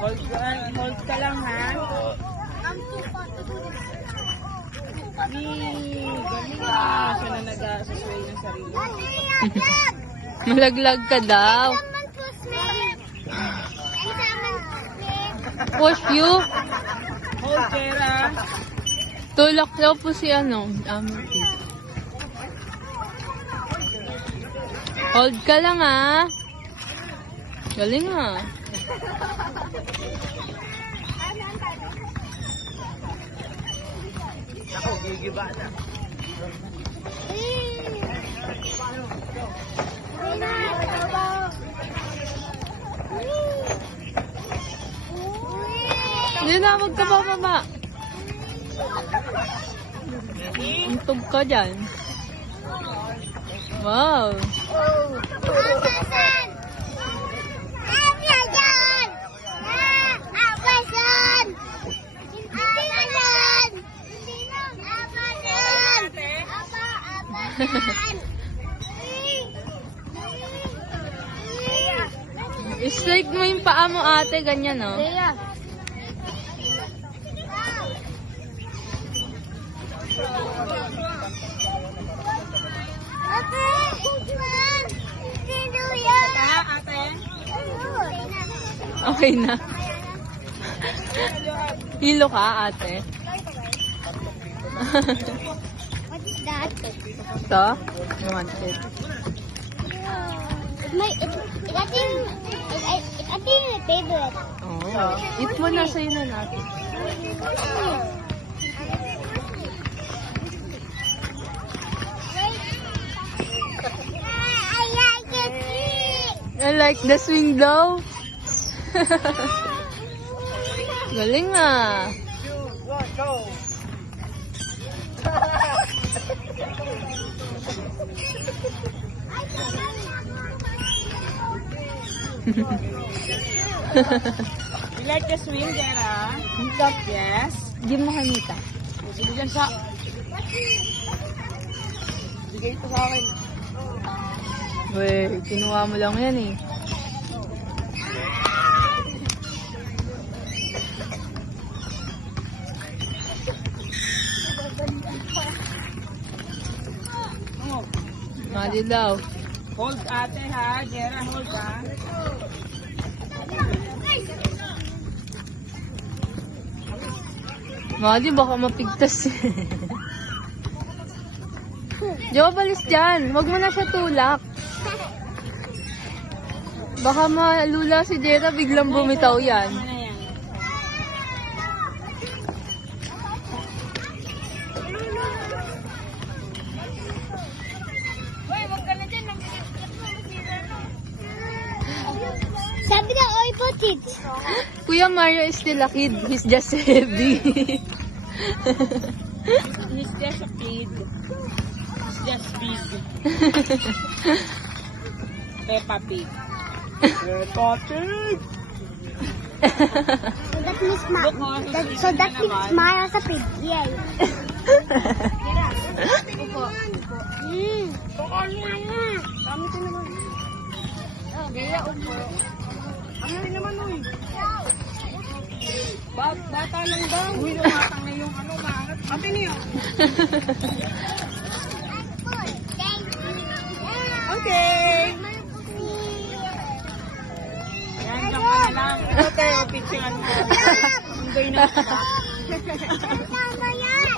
Hold ka lang, ha? Galing ah. Siya na nag-asasway ng sarili. Malaglag ka daw. Push you. Hold, Jera. Tulak daw po si Hold ka lang ah. Galing ah. Ako, gigiba na. Hindi na, wag ka bababa. Untog ka dyan. Wow. Straight mo yung paa mo ate, ganyan no? Okay na. Hilo ka ate. What is that? Ito? You want it? I think my favorite. Oh. Eat mo na, sa'yo na natin. I like the swing daw. Galing ah. You like the swing, Jera? Yes. Give mo kanita. Sige dyan sa... Bigay ito sa akin. Wey, kinuha mo lang yan eh. Oh. Mali daw. Hold ate ha, Jera, hold ha. Mali, baka mapigtas. Diyo, balis dyan. Huwag mo na siya tulak. Baka malula si Jera, biglang bumitaw yan. Ano na yan? Sabi na, oy, put it. Kuya Mario is still a kid. He's just heavy. He's just a kid. He's just big. Peppa Pig. Peppa Pig! So that means Mara sa pig. Yay. Upo. Kami ko naman. Gaya, upo. Ano rin naman nun? Bata lang daw. Uy, lumatang na yung ano, maangat. Ate niyo. Okay. Yan, dyan ka na lang. Ito tayo, picturean mo. Enjoy na ka. Tama yan.